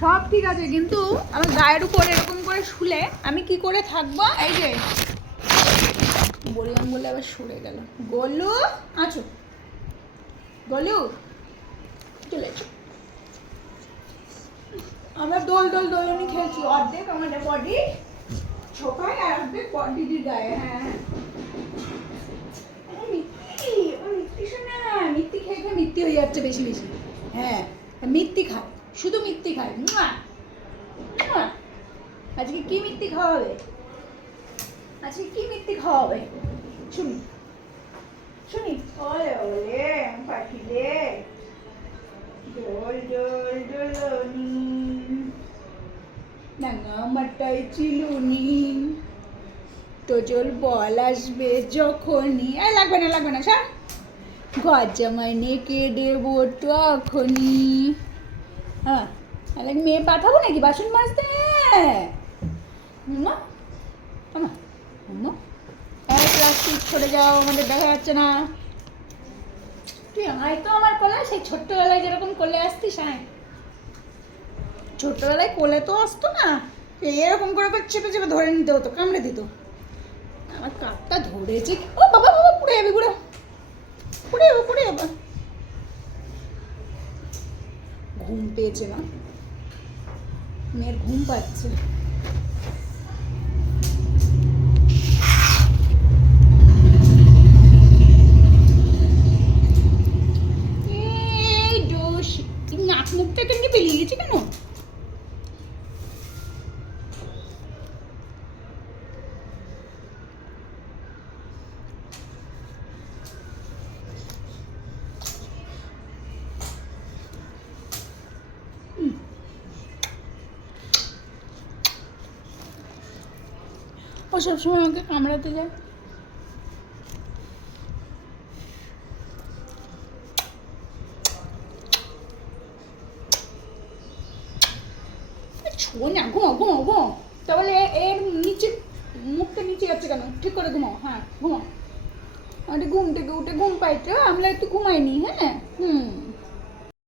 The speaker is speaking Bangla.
সব ঠিক আছে, কিন্তু আমার গায়ের উপর এরকম করে শুলে আমি কি করে থাকবো? এই যে বললাম বলে আবার সরে গেল। গোলু আছো? গোলু চলে এসো। আমরা দোলনি খেলছি, অর্ধেক আমাদের বডি ছোপায় আর অর্ধেক দিদির গায়ে। হ্যাঁ হ্যাঁ, মিথ্যি খেয়ে খেয়ে মিথ্যি হয়ে যাচ্ছে বেশি বেশি। হ্যাঁ, মিথ্যি খায়, শুধু মিথ্যি খায়। আজকে কি মিথ্যি খাওয়াবে? আজকে কি মিথ্যি খাওয়াবে? শুনি শুনি। ওলে ওলে পাখি রে, জল জল জলনি নাঙা মাটাই চিলুনি, তোজল বল আসবে যখনই। লাগবে না সব গজামাই নেকে দেবো তখনই। হ্যাঁ, মেয়ে পাঠাবো নাকি বাসন মাজতে? প্লাস্টিক সরে যাও, আমাদের দেখা যাচ্ছে না। তুই আয় তো আমার কোলে, সেই ছোট্টবেলায় যেরকম কোলে আসতিস। আয়, ছোট্টবেলায় কোলে তো আসতো না, এরকম করে চেপে চেপে ধরে নিতে হতো, কামড়ে দিত। আমার কাকটা ধরেছে। ও বাবা বাবা, পুড়ে যাবে, পুড়ে যাবে। ঘুম পেয়েছে না, মেয়ের ঘুম পাচ্ছে। এই দোষ, নাক মুখটা কেমনি বেরিয়ে গেছে কেন? ও সবসময় আমাকে কামড়াতে যায়। না, ঘুমাও। তাহলে এর নিচে মুখটা নিচে যাচ্ছে কেন? ঠিক করে ঘুমাও। হ্যাঁ ঘুমাও। আমাদের ঘুম থেকে উঠে ঘুম পাইতে আমরা একটু ঘুমাইনি। হ্যাঁ